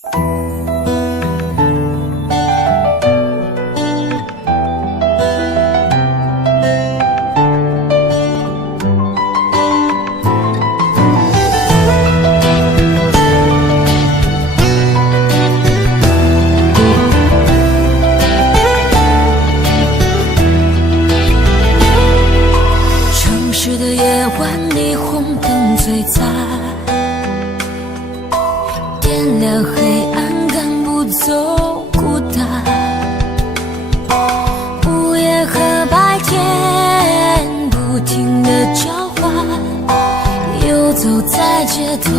城市的夜晚，霓虹灯最在，点亮黑暗，赶不走孤单。午夜和白天不停地交换，游走在街头，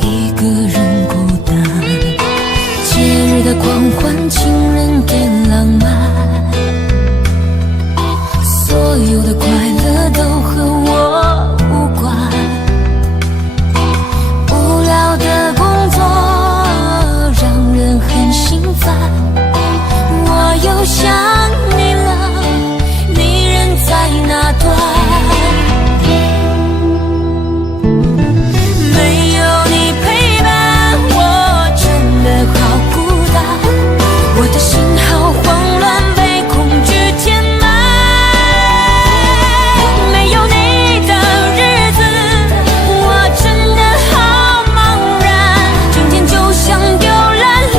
一个人孤单。节日的狂欢，情人变浪漫，所有的快乐都和我无关。无聊的工作让人很心烦，我又想你了，你人在哪端？没有你陪伴，我真的好孤单，我的心好慌乱，被恐惧填满。没有你的日子，我真的好茫然，整天就像丢了灵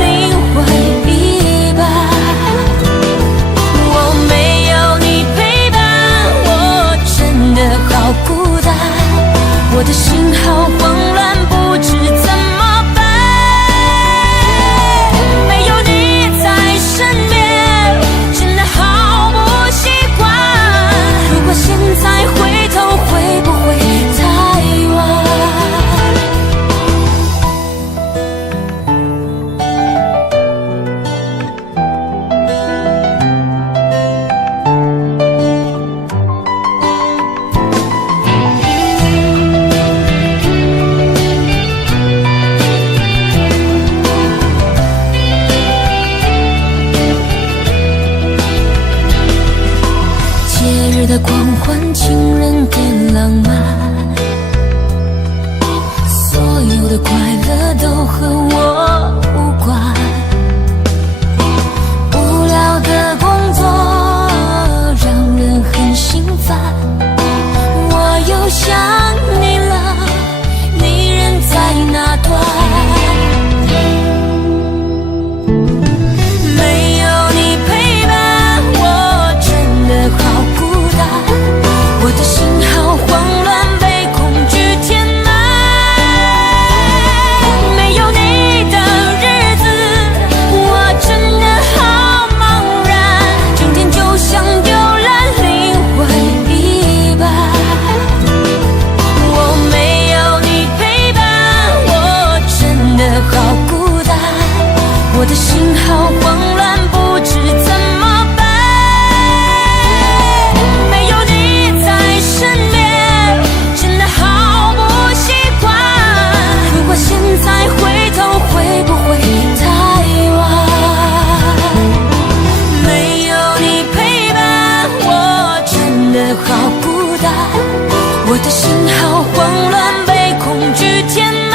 魂一般。我没有你陪伴，我真的好孤单，我的心好慌乱，不知怎么办。没有你在身边，真的好不习惯。如果现在回头，会不会太晚？节日的狂欢，情人变浪漫，所有的快乐都和我无关。无聊的工作让人很心烦，我又想你了，你人在哪端？没有你陪伴，我真的好孤单，我的心好慌乱，被恐惧填满。没有你的日子，我真的好茫然，整天就像丢了灵魂一般。我没有你陪伴，我真的好孤单，我的心好慌乱，不知怎么办。没有你在身边，真的好不习惯。如果现在回头，会不会太晚？没有你陪伴，我真的好孤单，我的心好慌乱，被恐惧填满。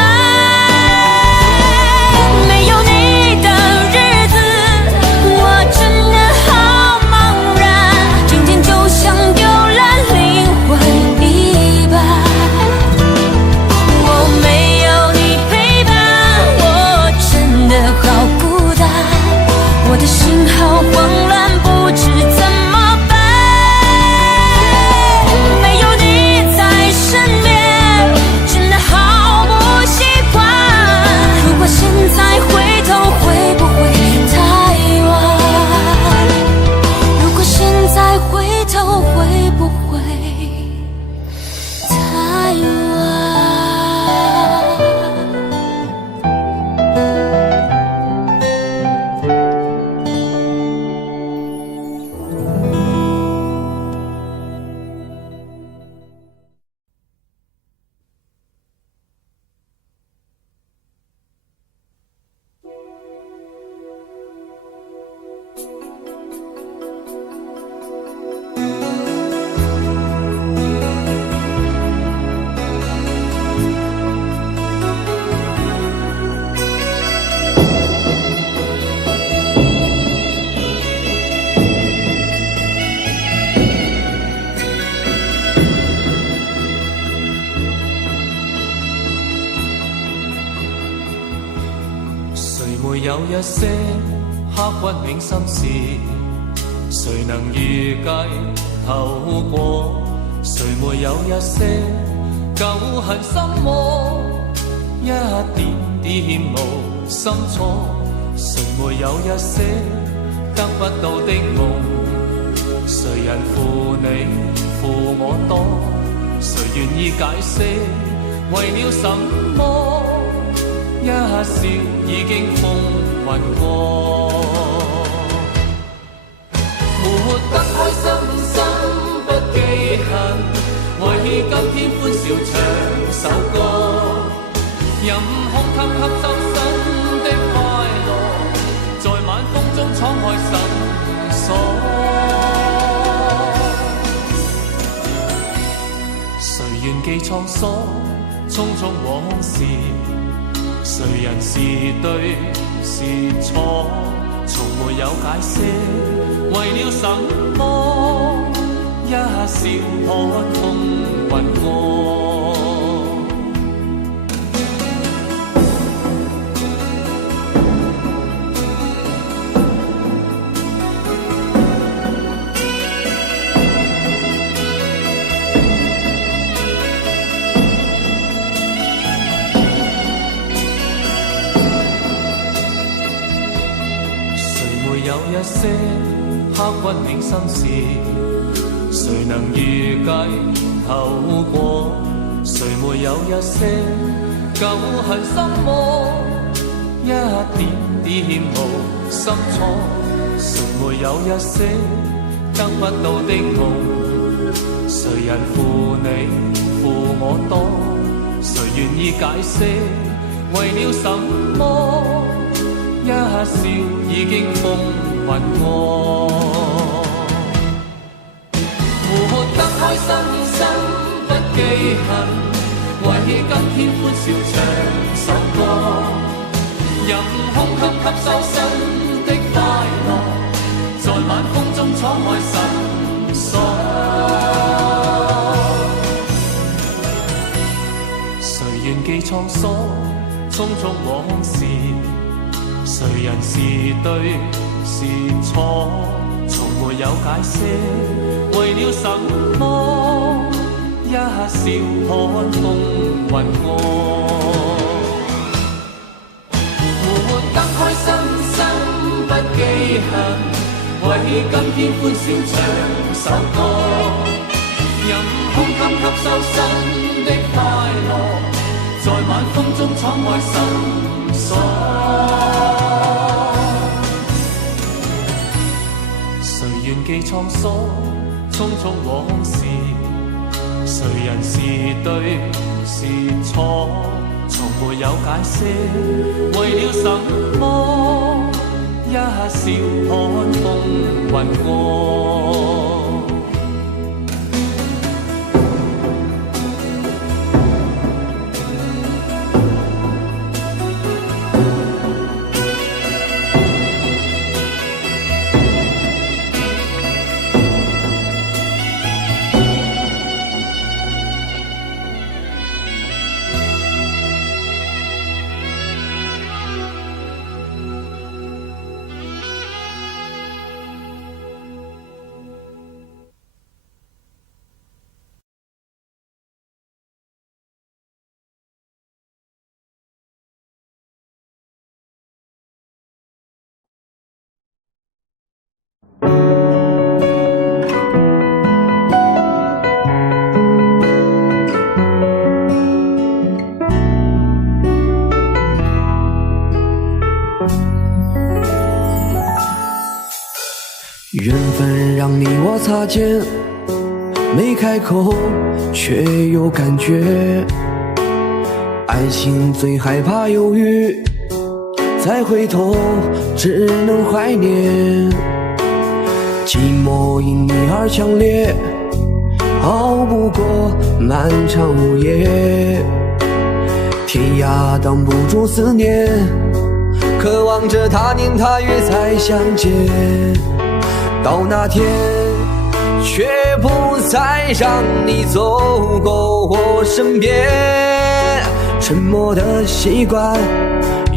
没有你的日子，沒有一些刻骨銘心事？誰能預計後果？誰沒有一些舊恨心魔？一點點無心錯。誰沒有一些得不到的夢？誰人負你負我多？誰願意解釋為了什麼？一笑已經風雲過，活得開心心不記恨，為今天歡笑唱首歌，任空襟吸收新的快樂，在晚風中敞開心鎖。誰願記滄桑，匆匆往事？誰人是對是錯？從沒有解釋，為了什麼？一笑看風雲過。一些刻骨銘心事，誰能預計後果？誰沒有一些舊恨心魔？一點點無心錯。誰沒有一些得不到的夢？誰人負你負我多？誰願意解釋為了什麼？一笑已經風雲過，活得開心心不記恨，為今天歡笑唱首歌，任空襟吸收新的快樂，在晚風中敞開心鎖。誰願記滄桑，匆匆往事？誰人是對是錯？從沒有解釋，為了什麼？一笑看風雲過，活得開心心不記恨，為今天歡笑唱首歌，任空襟吸收新的快樂，在晚風中敞開心鎖。誰願記滄桑，匆匆往事？誰人是對是錯？從沒有解釋，為了什麼？一笑看風雲過。缘分让你我擦肩，没开口却有感觉。爱情最害怕犹豫，再回头只能怀念。寂寞因你而强烈，熬不过漫长午夜。天涯挡不住思念，渴望着他年他月再相见。到那天，却不再让你走过我身边。沉默的习惯，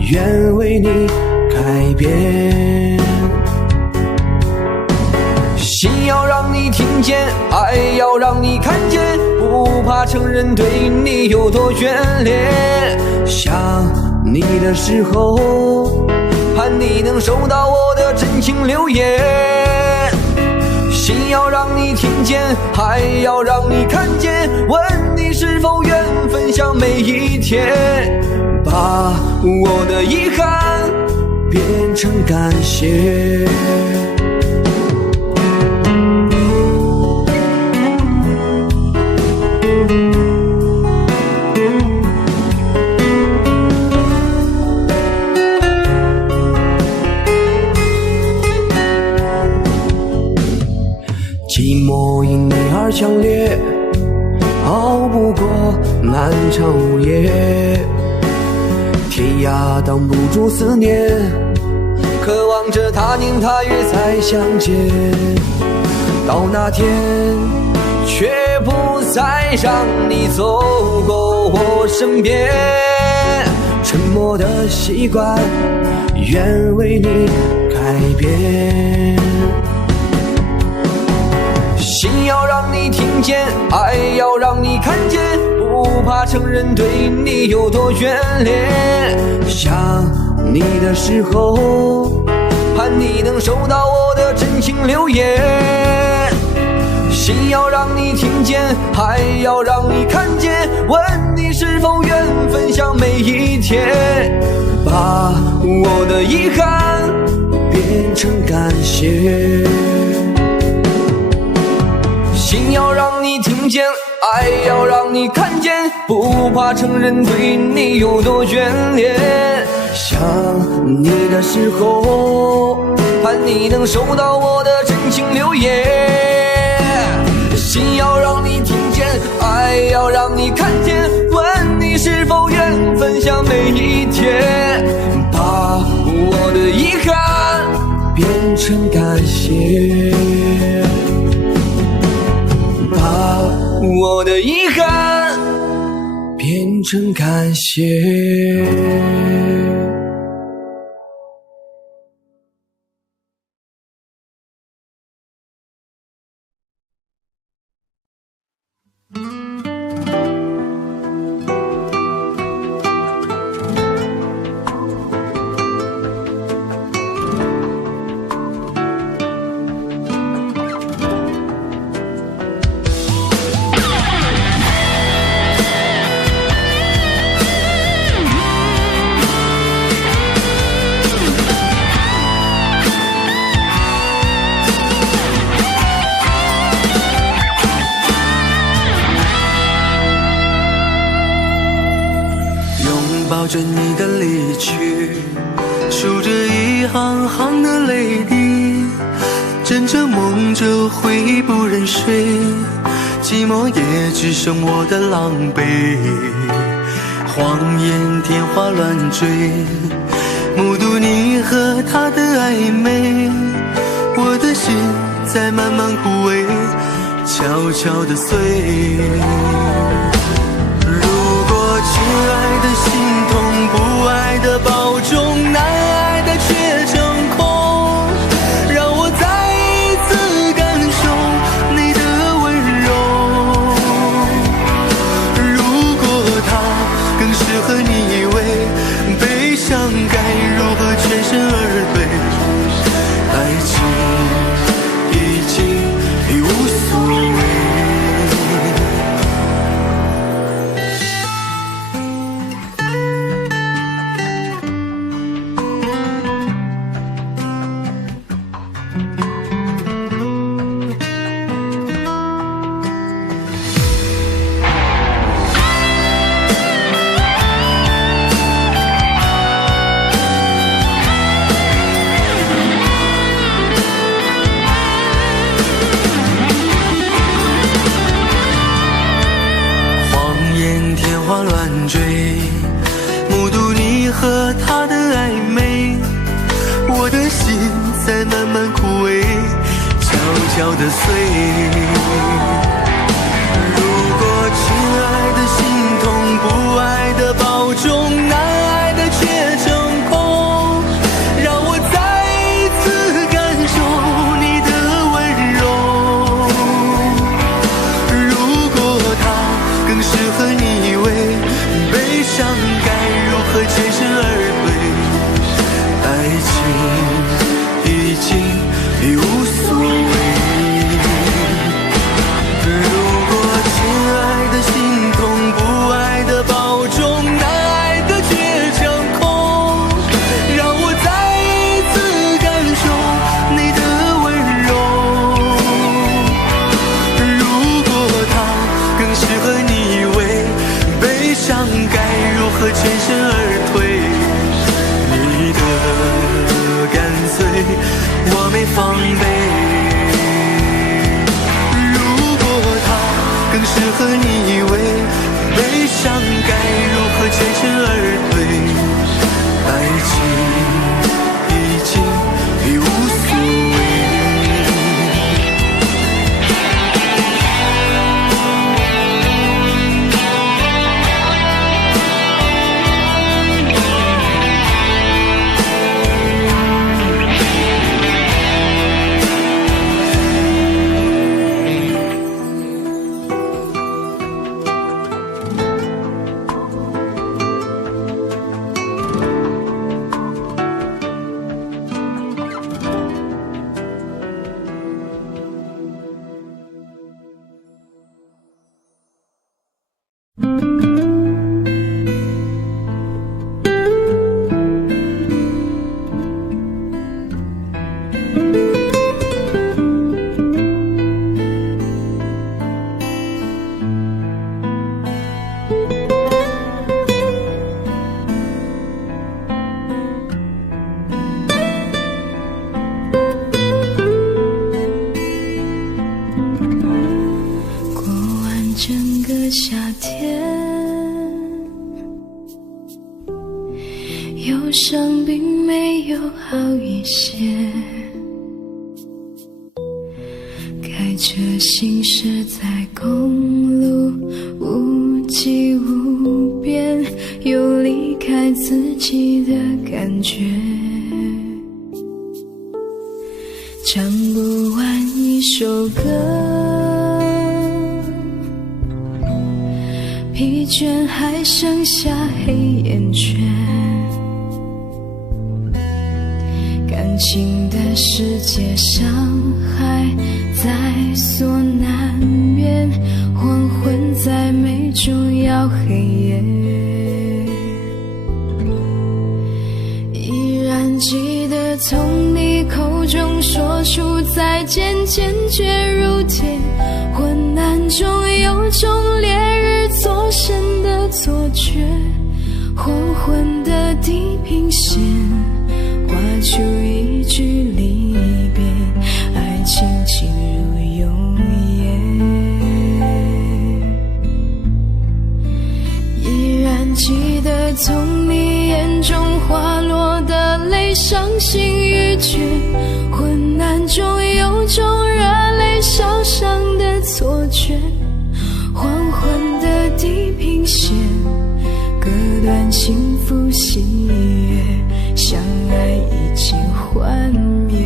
愿为你改变。心要让你听见，爱要让你看见，不怕承认对你有多眷恋。想你的时候，盼你能收到我的真情留言。心要让你听见，爱要让你看见，问你是否愿分享每一天，把我的遗憾变成感谢。寂寞因你而强烈，熬不过漫长午夜，天涯挡不住思念，渴望着他年他月再相见。到那天却不再让你走过我身边，沉默的习惯愿为你改变。心要让你听见，爱要让你看见，不怕承认对你有多眷恋。想你的时候，盼你能收到我的真情留言。心要让你听见，爱要让你看见，问你是否愿分享每一天，把我的遗憾变成感谢。心要让你听见，爱要让你看见，不怕承认对你有多眷恋。想你的时候，盼你能收到我的真情留言。心要让你听见，爱要让你看见，问你是否愿分享每一天，把我的遗憾变成感谢。把我的遗憾变成感谢。抱着你的离去，数着一行行的泪滴，枕着梦着会不忍睡，寂寞也只剩我的狼狈。谎言天花乱坠，目睹你和他的暧昧，我的心在慢慢枯萎，悄悄地碎。亲爱的心痛，不爱的保重，难爱的却成空，让我再一次感受你的温柔。如果他更适合你以为，悲伤该如何全身而退？爱情已经无所谓。目睹你和他的暧昧，我的心在慢慢枯萎，悄悄地碎。如果亲爱的心痛，不爱的保重，难爱的却成夏天，忧伤并没有好一些，开着行驶在公路，无际无边，有离开自己的感觉，唱不完一首歌，疲倦还剩下黑眼圈，感情的世界伤害在所难免，黄昏在眉中要黑夜，依然记得从你口中说出再见，坚决如铁，昏暗中有种烈日灼身的错觉，黄昏的地平线画出一句离别，爱情进入永夜，依然记得从你眼中滑落的泪，伤心欲绝，昏暗中有种热泪烧伤的错觉，黄昏的地平线割断幸福喜悦，相爱已经幻灭。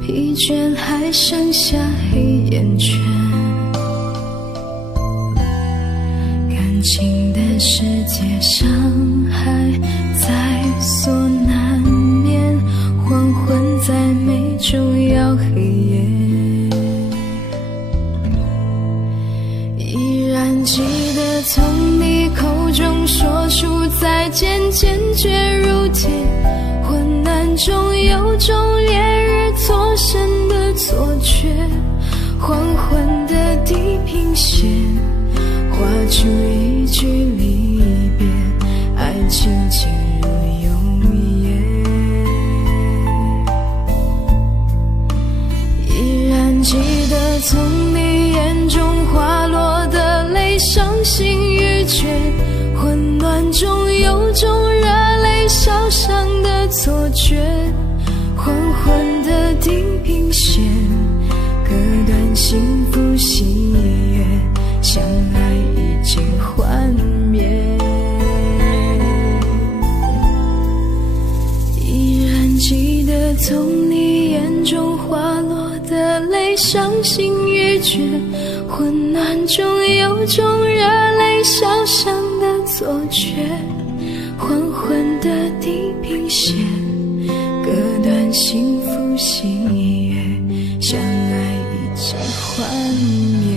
疲倦还剩下黑眼圈，感情的世界伤害在所难免，黄昏在眉中要黑夜，依然记得从你口中说出再见，坚决如铁，昏暗中有种烈日灼身的错觉，黄昏的地平线画出一句离别，爱情进入永夜，依然记得从你眼中滑落的泪，伤心欲绝，混乱中有种热泪烧伤的错觉，黄昏的地平线割断幸福喜悦，相爱已经幻灭，依然记得从你眼中滑落的泪，伤心欲绝，昏暗中有种热泪烧伤的错觉，黄昏的地平线割断幸福喜悦，相爱已经幻灭。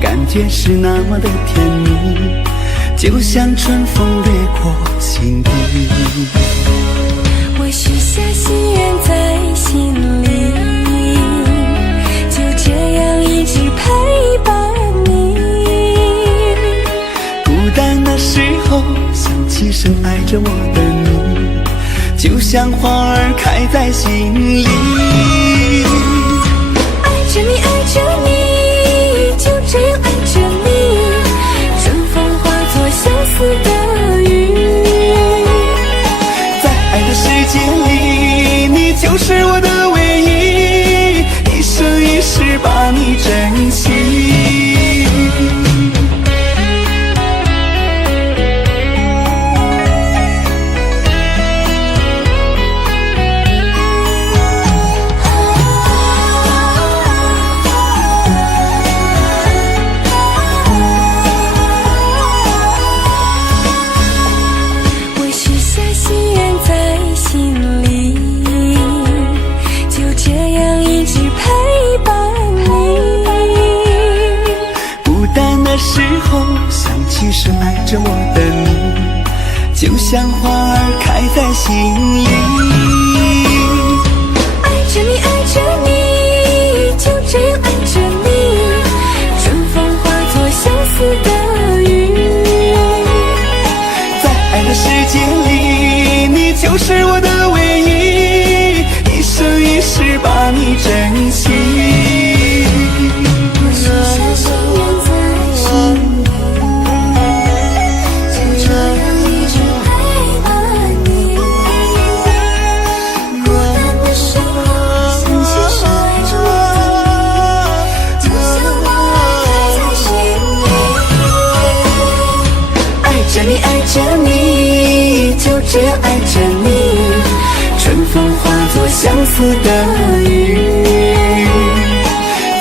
感觉是那么的甜蜜，就像春风掠过心底。我许下心愿在心里，就这样一直陪伴你。孤单的时候想起深爱着我的你，就像花儿开在心里。爱着你，爱着你，就这样爱着你，春风化作相思的雨。在爱的世界里，你就是我的唯一，一生一世把你珍惜。时候想起深爱着我的你，就像花儿开在心里。爱着你，爱着你，就这样爱着你，春风化作相思的雨。在爱的世界里，你就是我的唯一，一生一世把你珍惜。爱着你，就这样爱着你，春风化作相思的雨。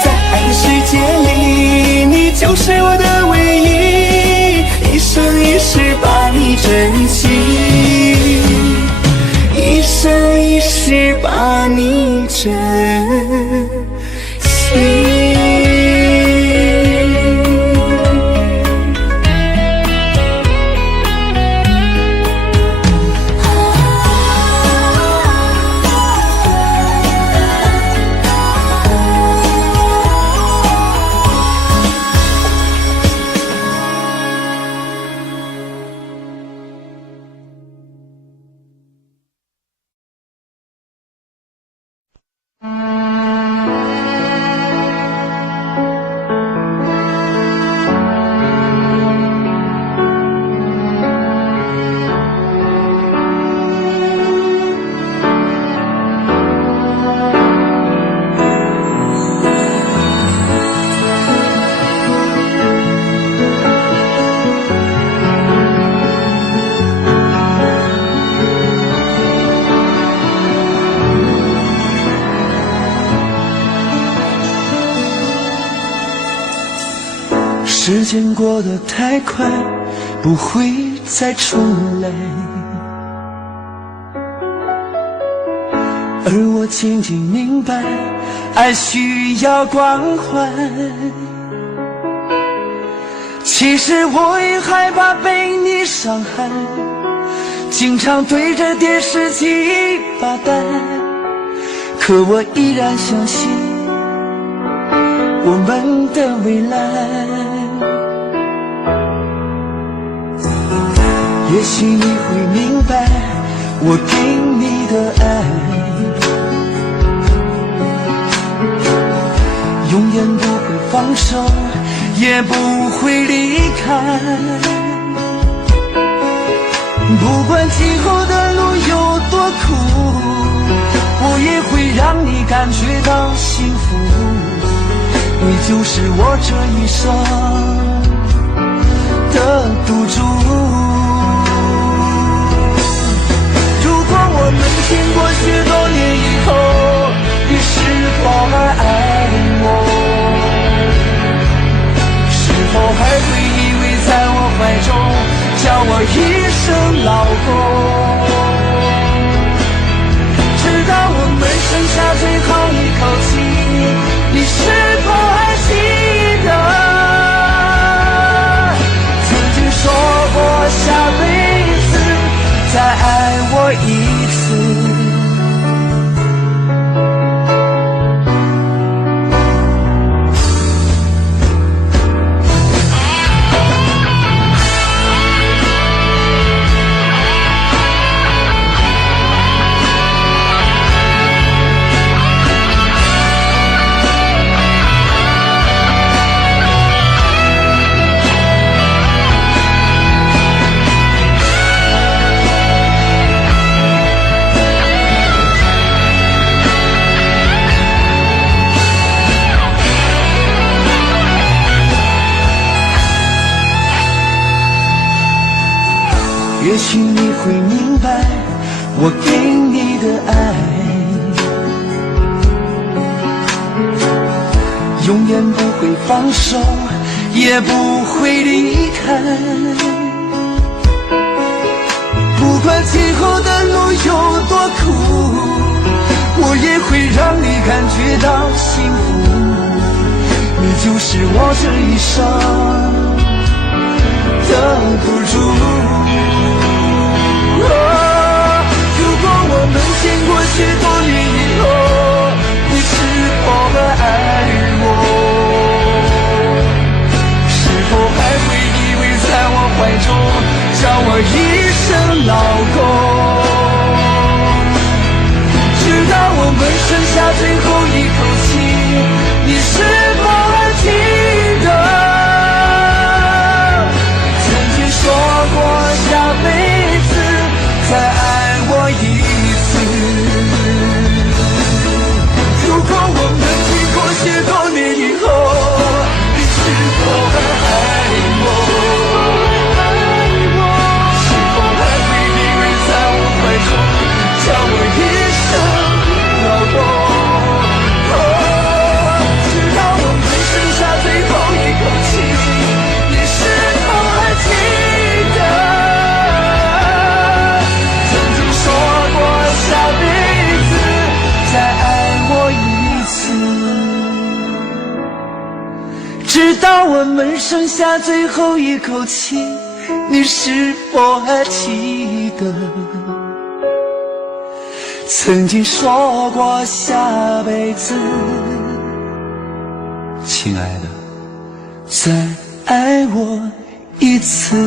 在爱的世界里，你就是我的唯一，一生一世把你珍惜，一生一世把你珍惜。时间过得太快，不会再重来，而我渐渐明白，爱需要关怀。其实我也害怕被你伤害，经常对着电视机发呆，可我依然相信我们的未来。也许你会明白我给你的爱，永远不会放手，也不会离开。不管今后的路有多苦，我也会让你感觉到幸福。你就是我这一生的赌注。如果我们经过许多年以后，你是否还爱我？是否还会依偎在我怀中，叫我一声老公？直到我们剩下最后一口气，你是否还记得自己说过也许你会明白我给你的爱，永远不会放手，也不会离开。不管今后的路有多苦，我也会让你感觉到幸福。你就是我这一生的赌注。如果我们经过许多年以后，你是否还爱我？是否还会依偎在我怀中，叫我一声老公？直到我们剩下最后一口气，你是否还记得曾经说过下辈子再爱我一次？如果我们经过许多年以后，你是否还爱我？是否还会依偎在我怀中，叫我一声老公？直到我们剩下最后一口气，你是否还记得曾经说过下辈子再爱我一次？直到我们剩下最后一口气，你是否还记得曾经说过下辈子，亲爱的，再爱我一次？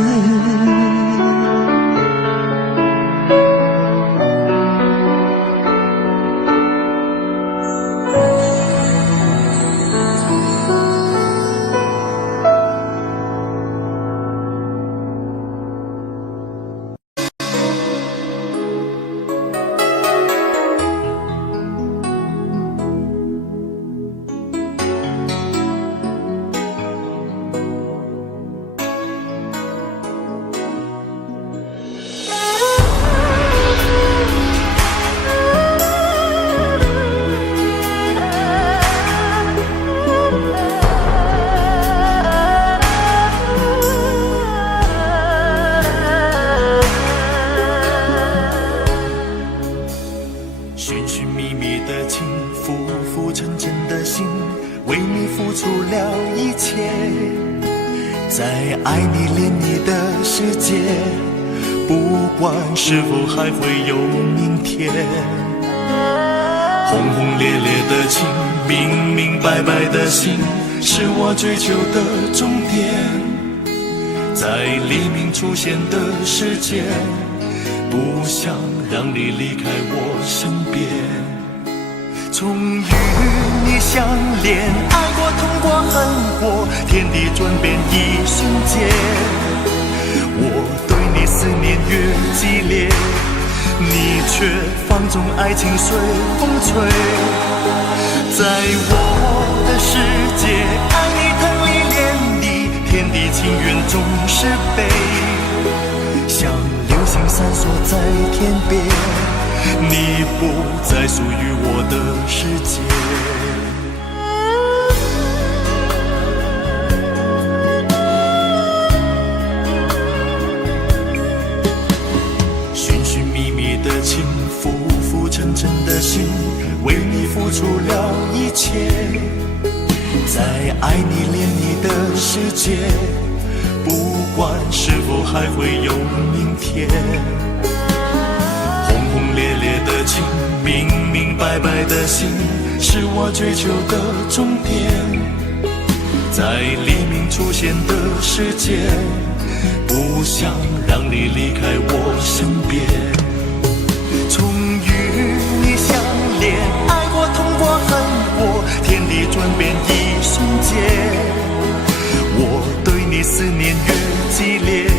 是否还会有明天？轰轰烈烈的情，明明白白的心，是我追求的终点。在黎明出现的世界，不想让你离开我身边。终于你相恋，爱过痛过恨过，天地转变一瞬间。我对你思念越激烈，你却放纵爱情随风吹。在我的世界，爱你疼你怜你，天地情缘总是悲。像流星闪烁在天边，你不再属于我的世界。情浮浮沉沉的心，为你付出了一切。在爱你恋你的世界，不管是否还会有明天。轰轰烈烈的情，明明白白的心，是我追求的终点。在黎明出现的世界，不想让你离开我身边。终于你相恋，爱过痛过恨过，天地转变一瞬间。我对你思念越激烈，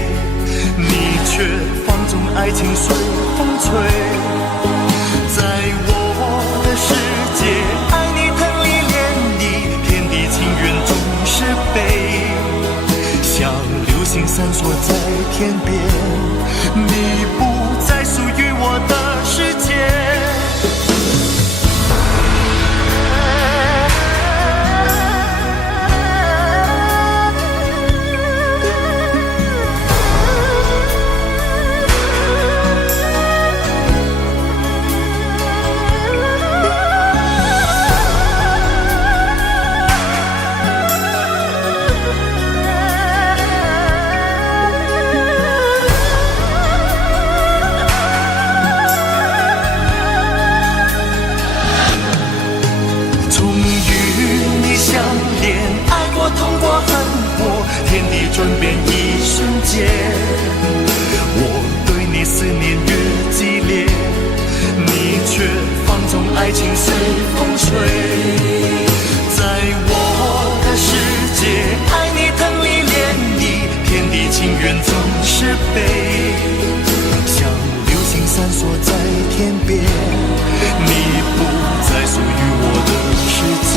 你却放纵爱情随风吹。在我的世界，爱你疼你怜你，天地情缘总是悲。像流星闪烁在天边，你情随风吹。在我的世界，爱你疼你怜你，天地情缘总是悲。像流星闪烁在天边，你不再属于我的世界。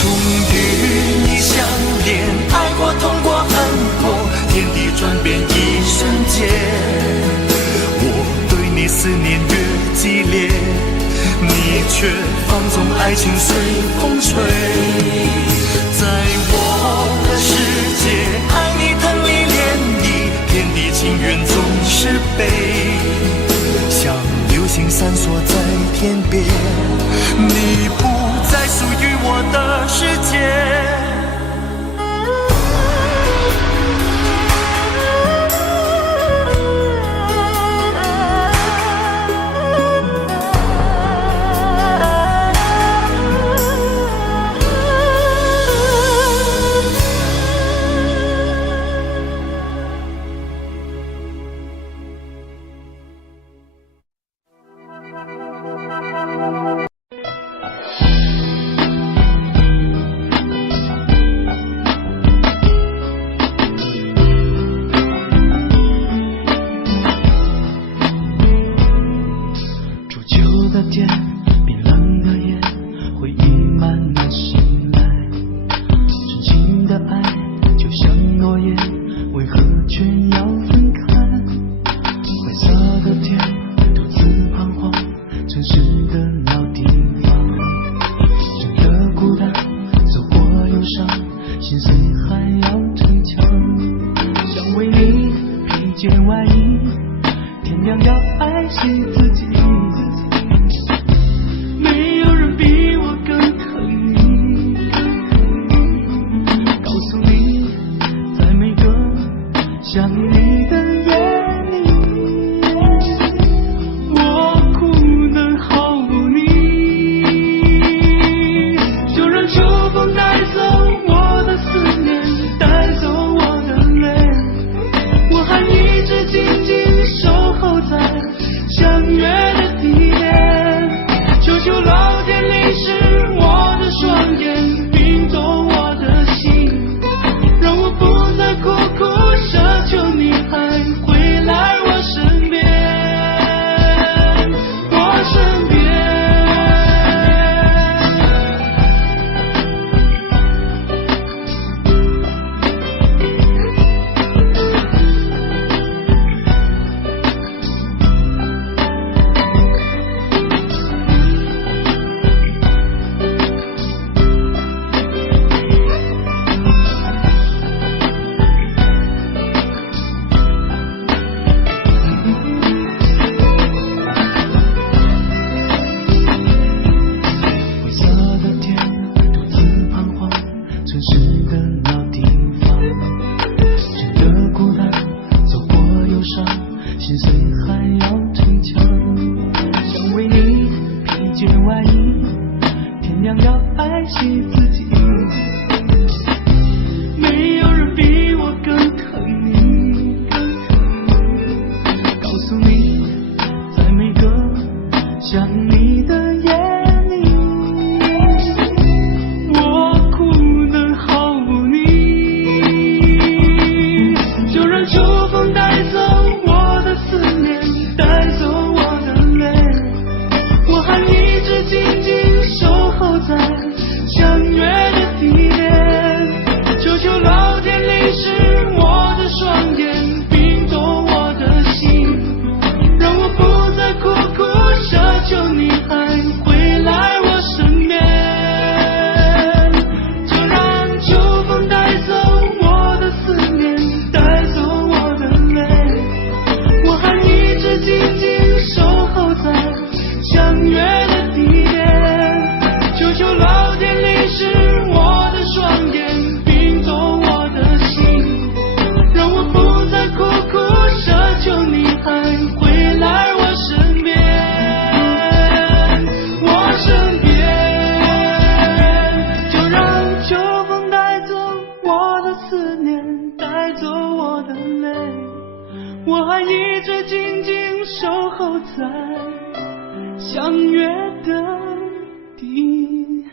终与你相恋，爱过痛过恨过，天地转变一瞬间。我对你思念越激烈，你却放纵爱情随风吹。在我的世界，爱你疼你怜你，天地情缘总是悲。像流星闪烁在天边，你不再属于我的世界。相约的地。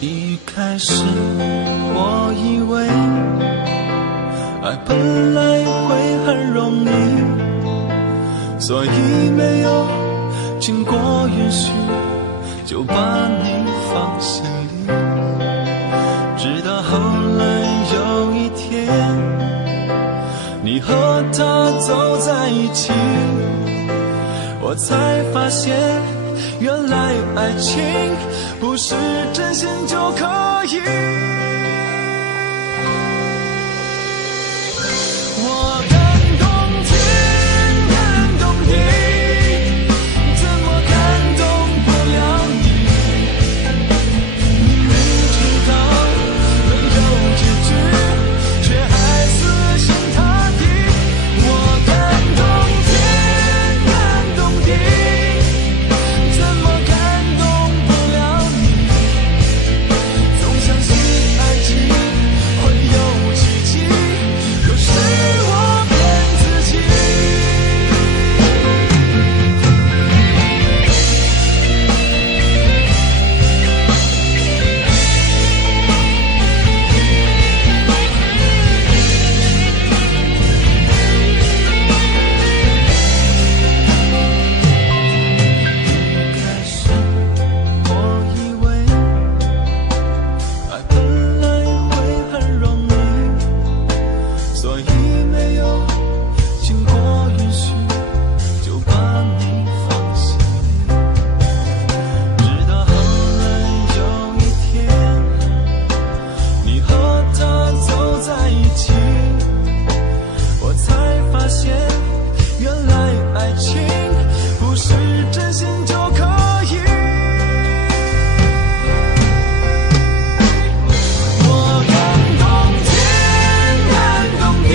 一开始我以为爱本来会很容易，所以没有经过允许就把你放心里。直到后来有一天，你和他走在一起，我才发现原来爱情不是真心就可以。我感动天，感动地，怎么感动不了你？明知道没有结局，却还死心塌地。我感动天，感动地，怎么感动不了你？总相信爱情会有奇迹，可是我骗自己。开始我以为爱本来会很容易，所以没有经过允许就把你放心里。直到后来有一天，你和他走在一起，我才发现原来爱情不是真心就可以。我感动天，感动地，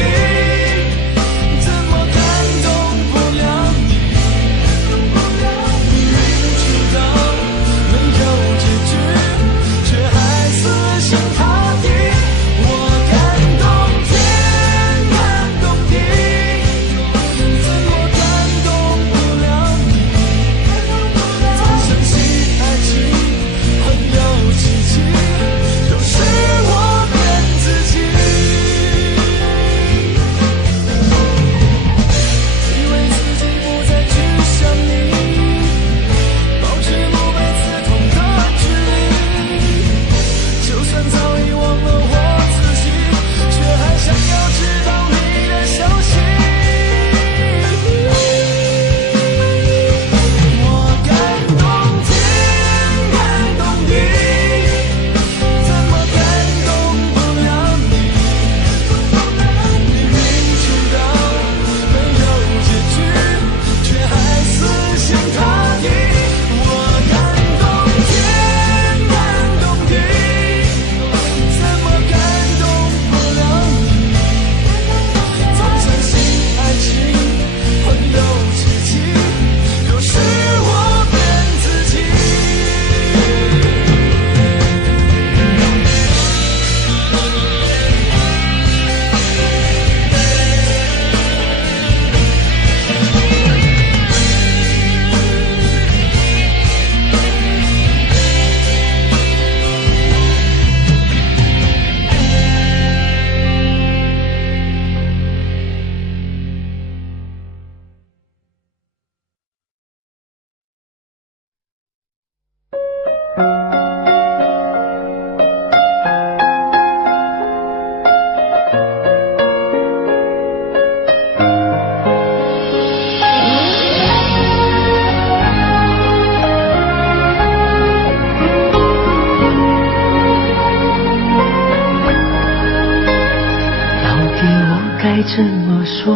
这么说，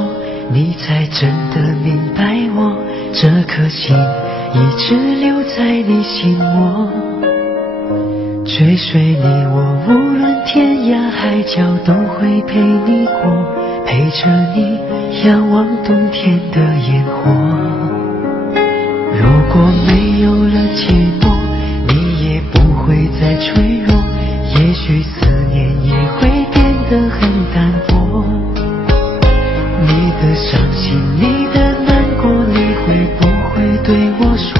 你才真的明白我这颗心一直留在你心窝。追随你我无论天涯海角都会陪你过，陪着你仰望冬天的烟火。如果没有了寂寞，你也不会再脆弱，也许思念也会变得很淡薄。你的伤心，你的难过，你会不会对我说？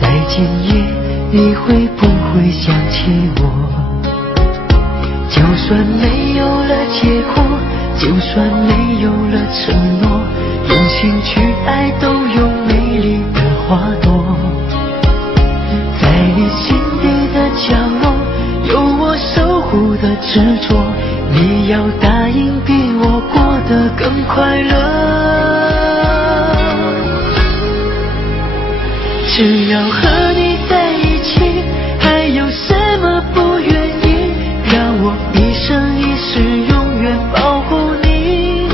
在今夜，你会不会想起我？就算没有了结果，就算没有了承诺，用心去爱都有美丽的花朵。在你心底的角落，有我守护的执着，你要答应比我过得更快乐。只要和你在一起，还有什么不愿意？让我一生一世永远保护你。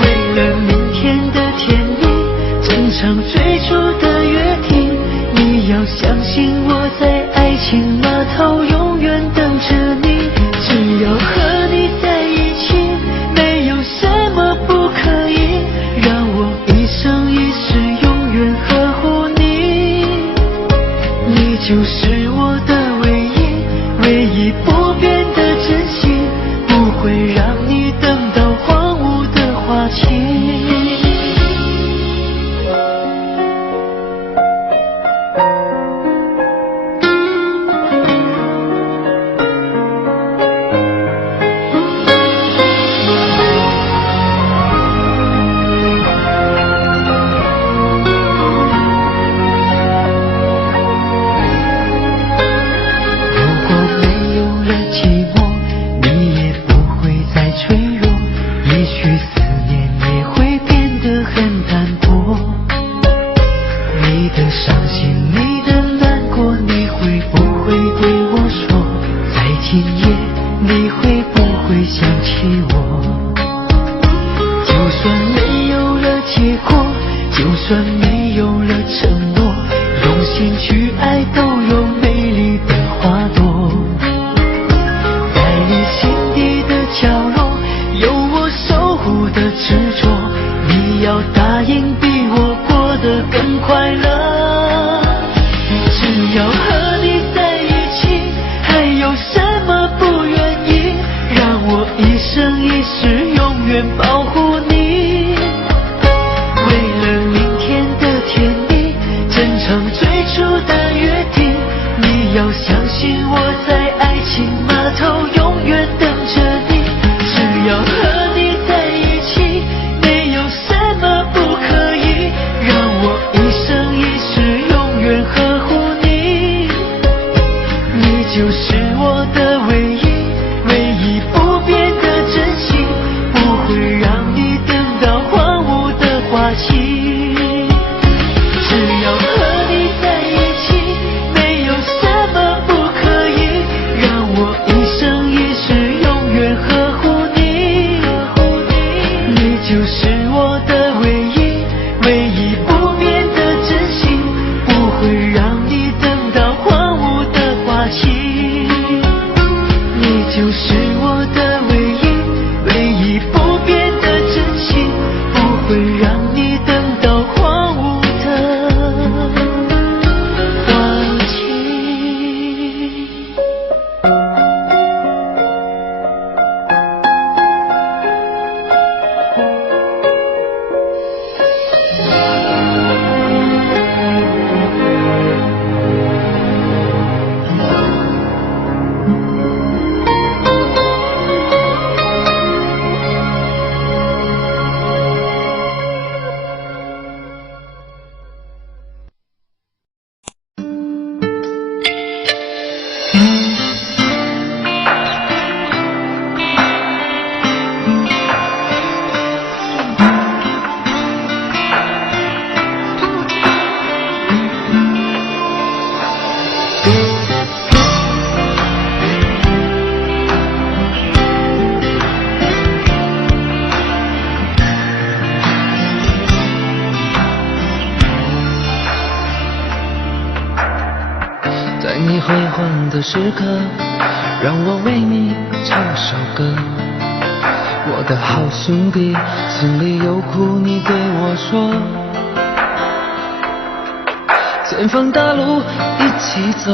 为了明天的甜蜜，整场最初的约定，你要相信我在爱情码头永远等着你。只要和你在一起，没有什么不可以，让我一生一世永远呵护你。你就是我的唯一，唯一不变的真心，不会让你等到荒芜的花期。会让你等到辉煌的时刻，让我为你唱首歌。我的好兄弟，心里有苦你对我说。前方大路一起走，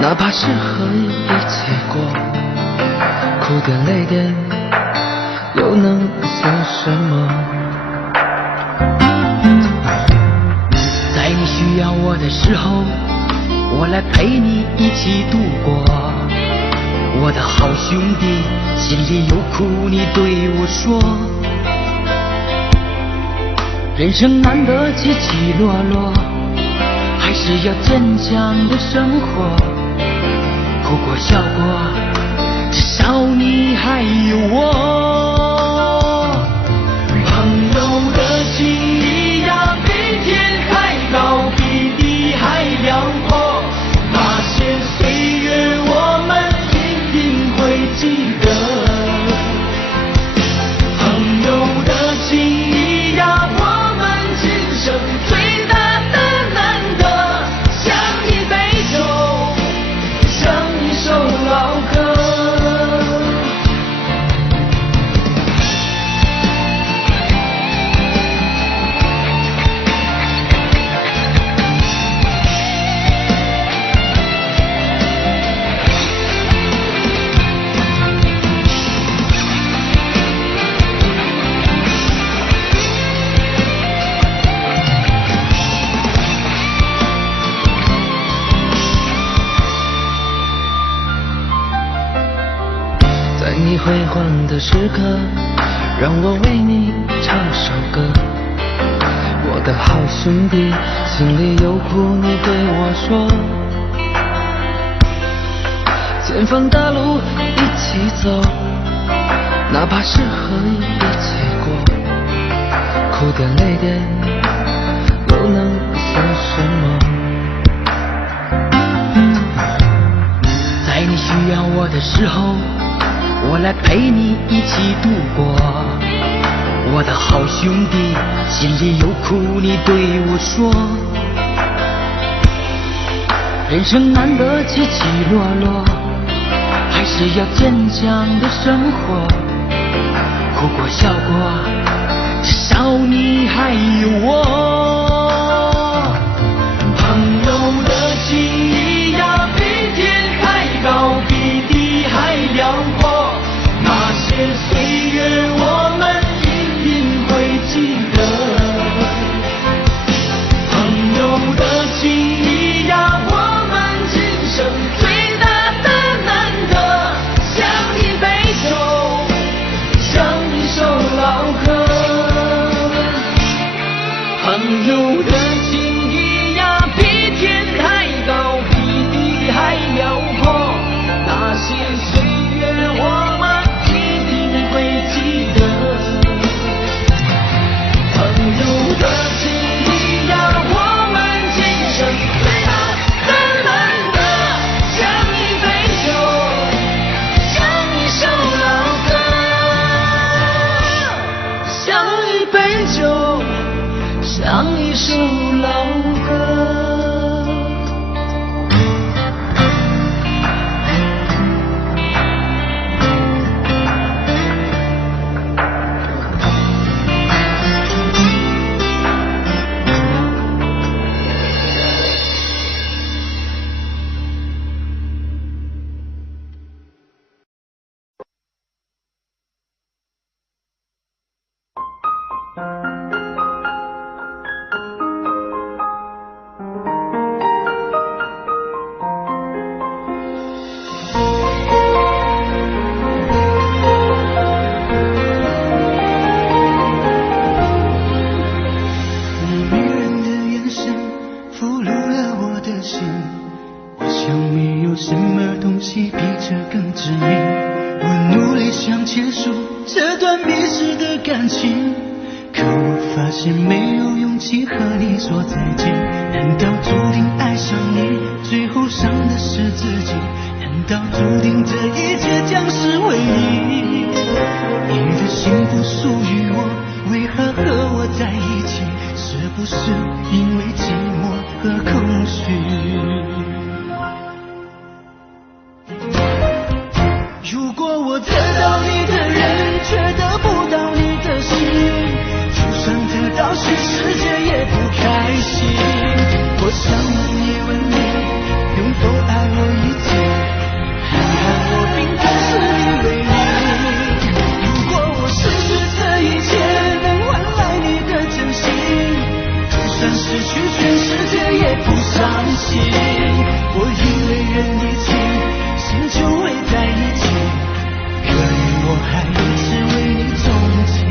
哪怕是河一起过，哭点累点又能算什么？在你需要我的时候，我来陪你一起度过。我的好兄弟，心里有苦你对我说。人生难得起起落落，还是要坚强的生活。哭过笑过，至少你还有我。朋友的情谊呀，比天还高，比地还辽阔。那些岁月我们一定会记得。朋友的情谊呀，我们今生最大的难得。像一杯酒，像一首老歌。在你辉煌的时刻，让我为你唱首歌。我的好兄弟，心里有苦你对我说。前方大路一起走，哪怕是河一起过，哭点累点又能算什么？在你需要我的时候，我来陪你一起度过。我的好兄弟，心里有苦你对我说。人生难得起起落落，还是要坚强的生活。哭过笑过，至少你还有我。朋友的情谊呀，比天还高，比地还辽阔。那些岁月我们一定会记得。朋友的情谊呀，我们今生最大的难得。像一杯酒，像一首老歌。朋友的情谊呀，比天还高，比地还辽阔。那些岁月我们一定会记得。朋友的情谊呀，我们今生最大的难得。像一杯酒，像一首老歌。像一杯酒，像一首老歌。你迷人的眼神俘虏了我的心，我想没有什么东西比这更致命。我努力想结束这段迷失的感情，可我发现没有勇气和你说再见。难道注定爱上你，最后伤的是自己？难道注定这一切将是唯一？你的幸福属于我，为何和我在一起？是不是因为寂寞和空虚？心。我以为人一情，心就会在一起，可怜我还一直为你钟情。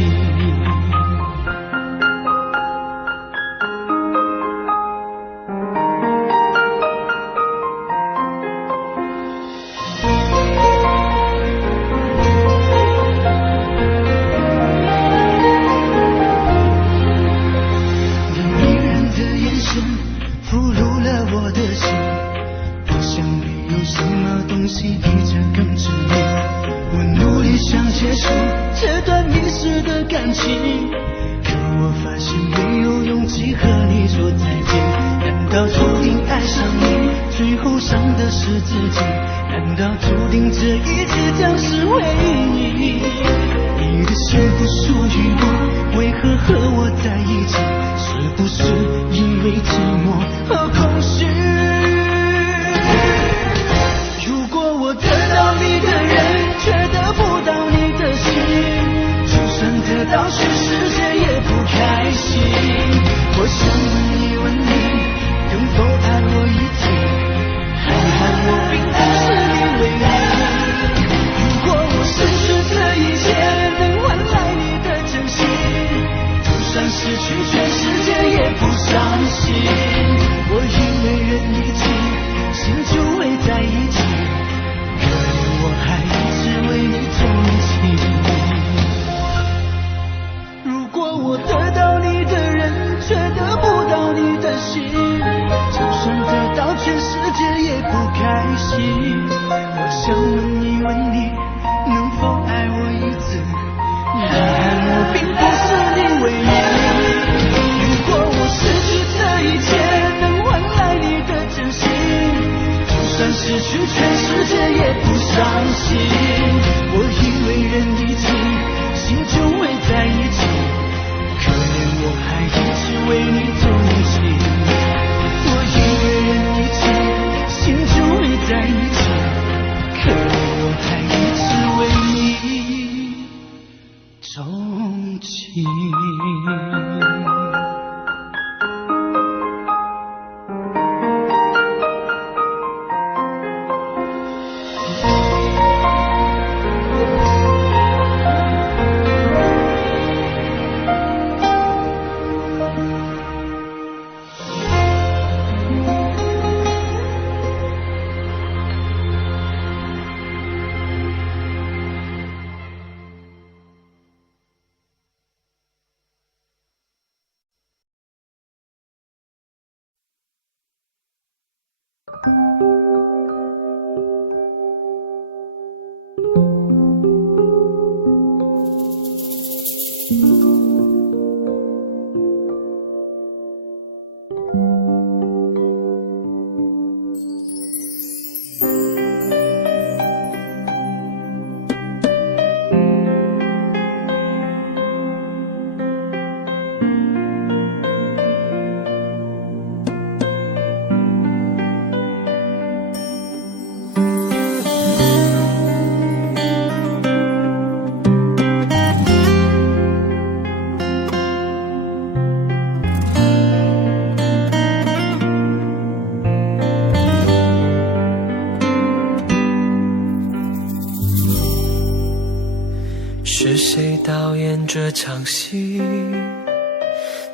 是谁导演这场戏？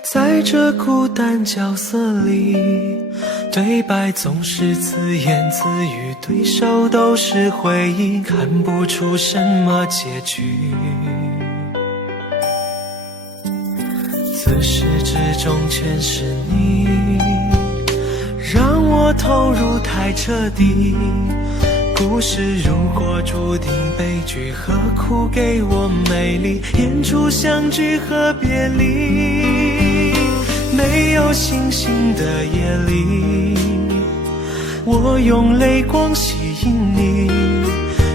在这孤单角色里，对白总是自言自语，对手都是回忆，看不出什么结局。自始至终全是你，让我投入太彻底。故事如果注定悲剧，何苦给我美丽？演出相聚和别离，没有星星的夜里，我用泪光吸引你。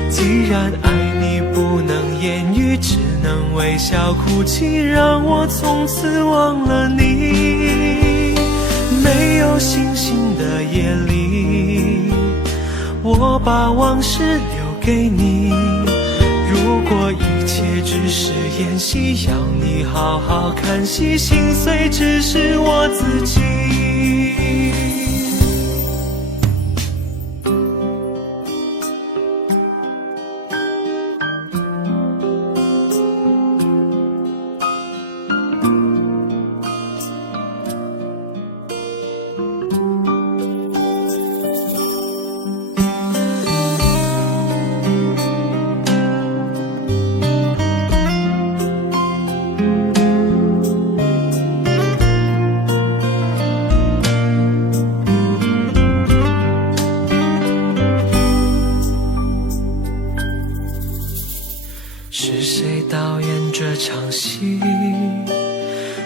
既然爱你不能言语，只能微笑哭泣，让我从此忘了你。没有星星的夜里，我把往事留给你。如果一切只是演戏，要你好好看戏，心碎只是我自己。这场戏，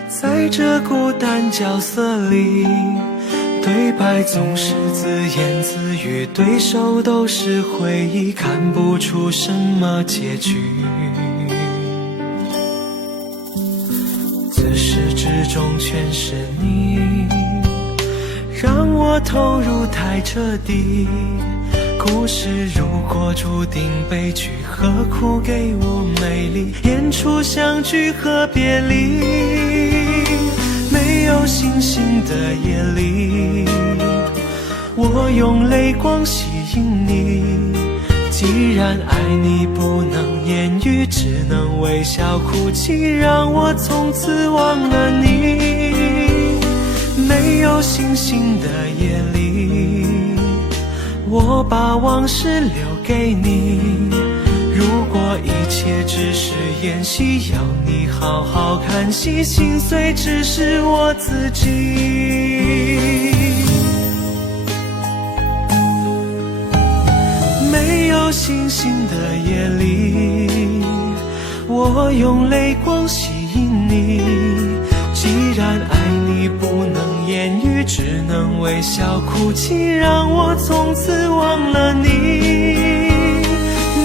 在这孤单角色里，对白总是自言自语，对手都是回忆，看不出什么结局。自始至终全是你，让我投入太彻底。故事如果注定悲剧，何苦给我美丽？演出相聚和别离，没有星星的夜里，我用泪光吸引你。既然爱你不能言语，只能微笑哭泣，让我从此忘了你。没有星星的夜里，我把往事留给你。如果一切只是演戏，要你好好看戏，心碎只是我自己。没有星星的夜里，我用泪光吸引你。既然爱你不能言语，只能微笑哭泣，让我从此忘了你。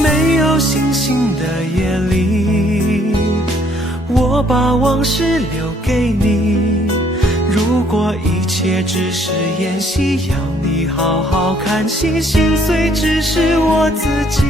没有星星的夜里，我把往事留给你。如果一切只是演戏，要你好好看戏，心碎只是我自己。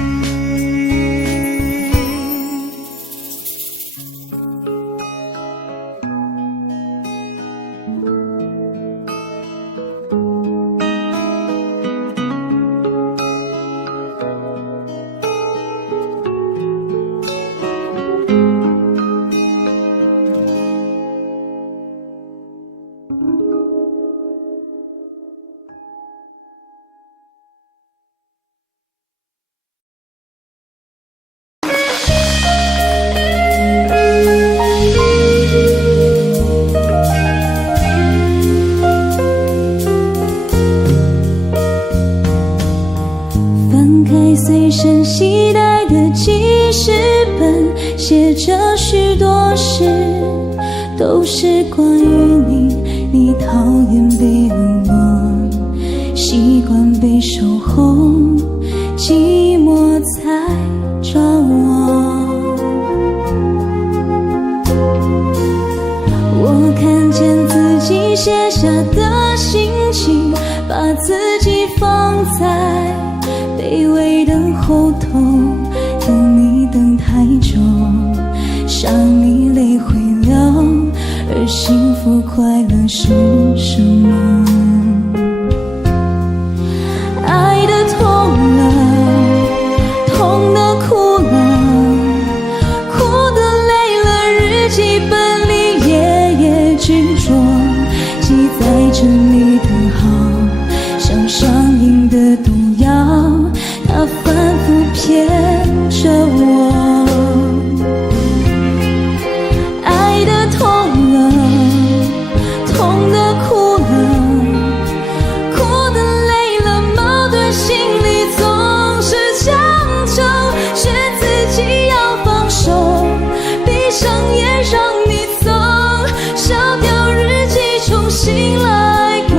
随身携带的记事本，写着许多事，都是关于你。你讨厌被冷落，习惯被守候，寂寞才找我。我看见自己写下的心情，把自己放在卑微的后头，等你等太久，伤你泪会流，而幸福快乐是什么？爱的痛了，痛的哭了，哭的累了，日记本里夜夜执着，记载着你的好，像上瘾的毒药，它反复骗着我。爱的痛了，痛的哭了，哭的累了，矛盾心里总是强求，却自己要放手，闭上眼让你走，烧掉日记重新来过。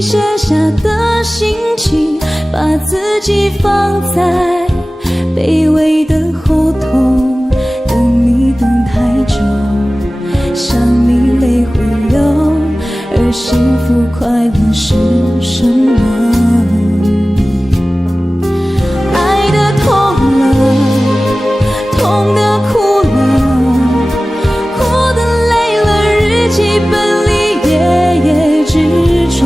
写下的心情，把自己放在卑微的后头，等你等太久，伤你泪会流，而幸福快乐是什么？爱的痛了，痛的哭了，哭的累了，日记本里夜夜执着，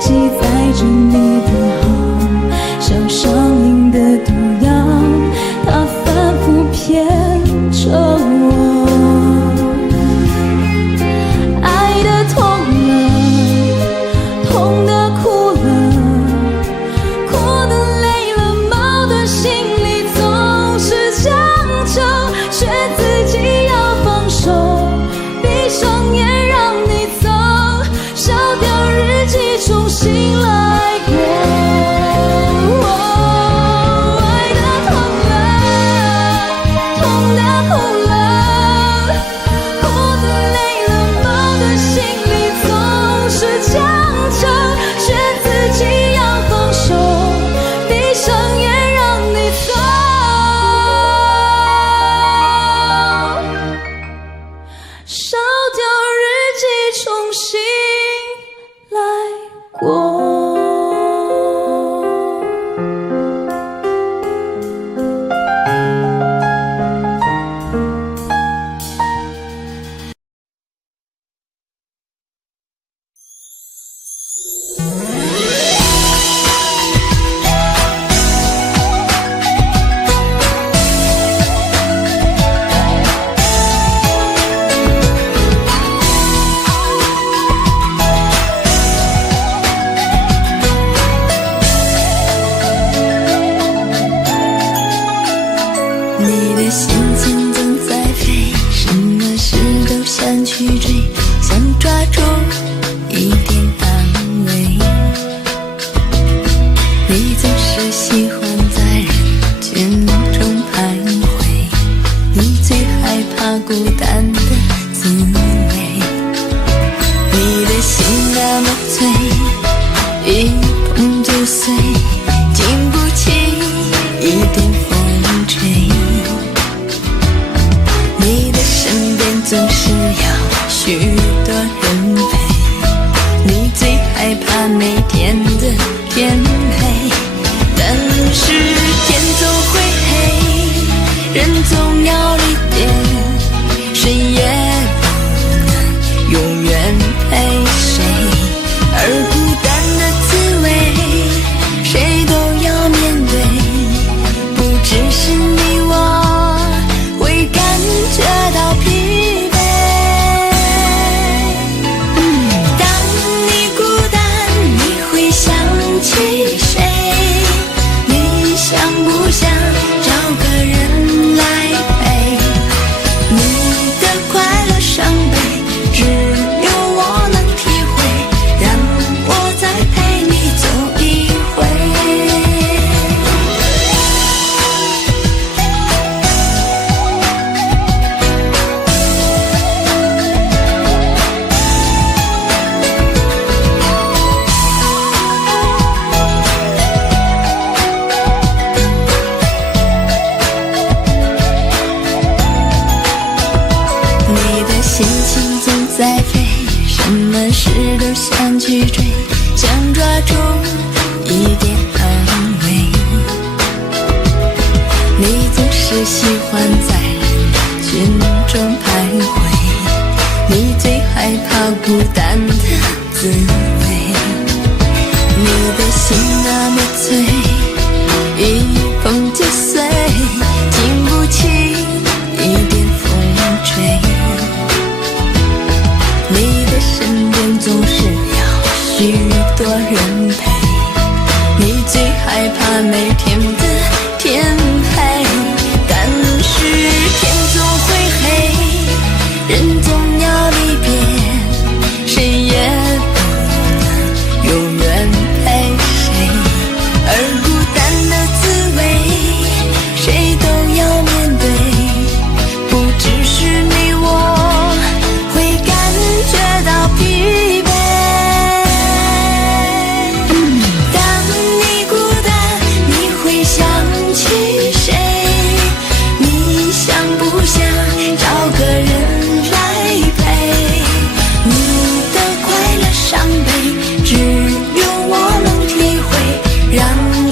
记载着你的好，像上瘾的毒药，它反复骗着我。爱的痛了，痛的哭了，哭的累了，矛盾心里总是强求，却自己要放手，烧掉日记，重新来过。你的心情总在飞，什么事都想去追，想抓住一点安慰。你总是喜欢在人群中徘徊，你最害怕孤单的滋味。你的心那么脆，一碰就碎，经不起一点风吹。你的身边总是要许多人陪，你最害怕每天的天黑，但是天总会黑，人总要离别，谁也不能永远陪谁，而孤单的滋味谁都要面对，不只是你我会感觉到疲惫。当你孤单，你会想起谁？你想不想找个人来陪？你的快乐伤悲，只有我能体会，让我再陪你走一回。你的心情总在飞，什么事都想去追，想抓住一点安慰。你总是喜欢在人群中徘徊，你最害怕孤单的滋味。你的心那么脆，一碰就碎，经不起一点风吹。你的身边总是要许多人陪，你最害怕每天的天黑，但是天总会黑，人总要离别，谁也不能永远陪谁，而孤单的滋味谁都要面对，不只是你我会感觉到疲惫。当你孤单，你会想起谁？你想不想找个人来陪？你的快乐伤悲，只有我能体会，让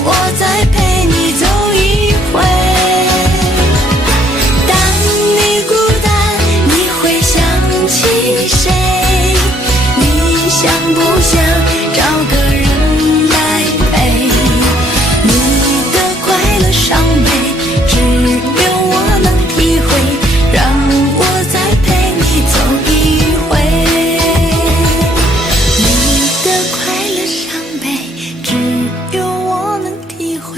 我再陪你走一回。当你孤单，你会想起谁？你想不想找个人来陪？你的快乐伤悲，只有我能体会，让我再陪你走一回。你的快乐伤悲，只有我能体会，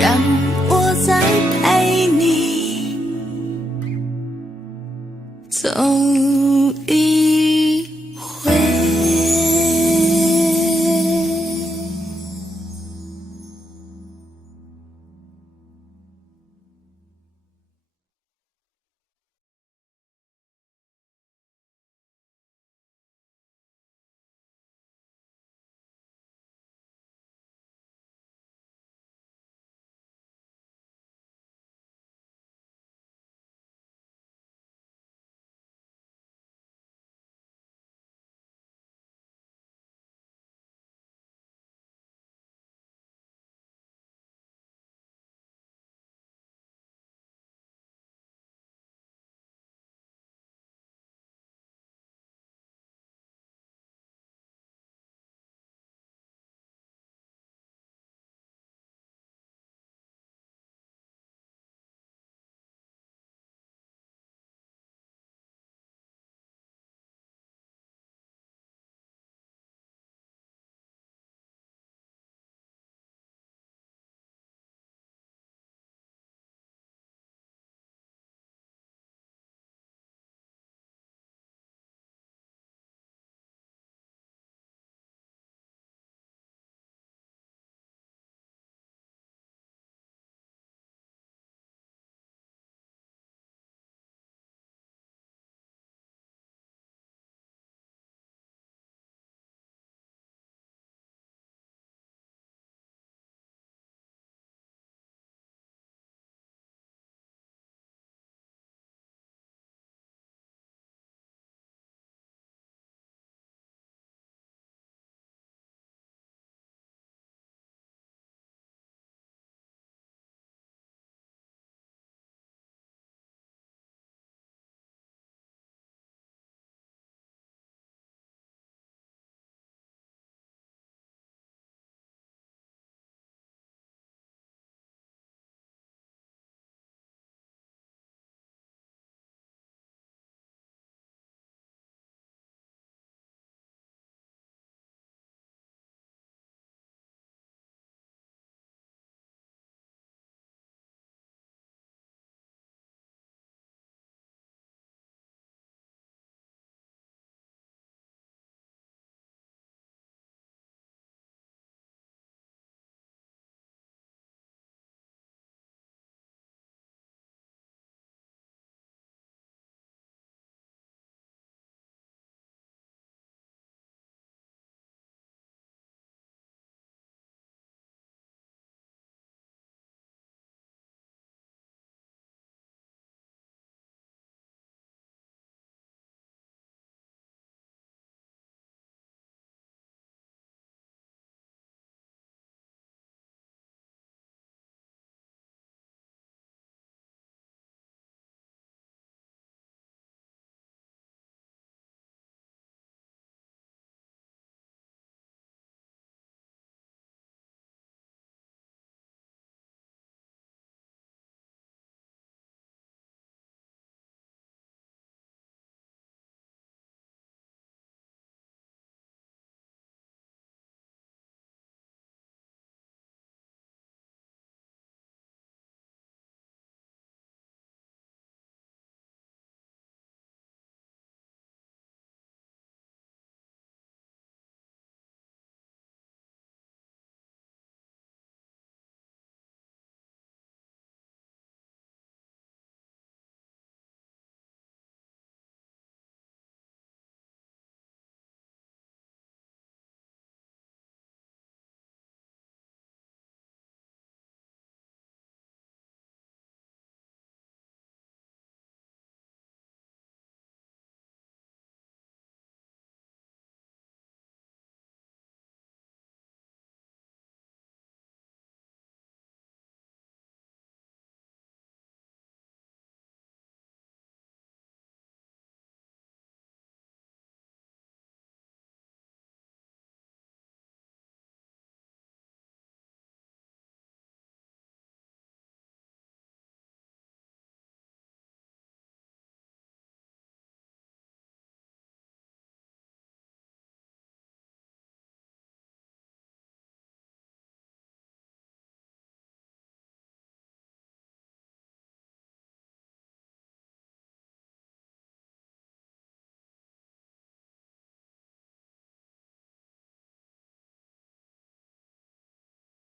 让我再陪你走一